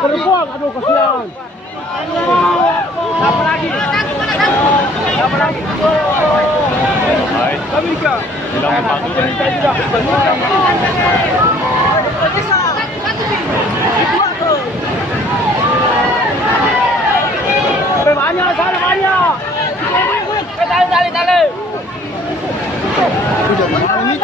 Perempuan, aduh kasihan. Apa lagi? Apa lagi? Amerika. Bilang banyak, sana banyak. Tali. Udah, mana ini?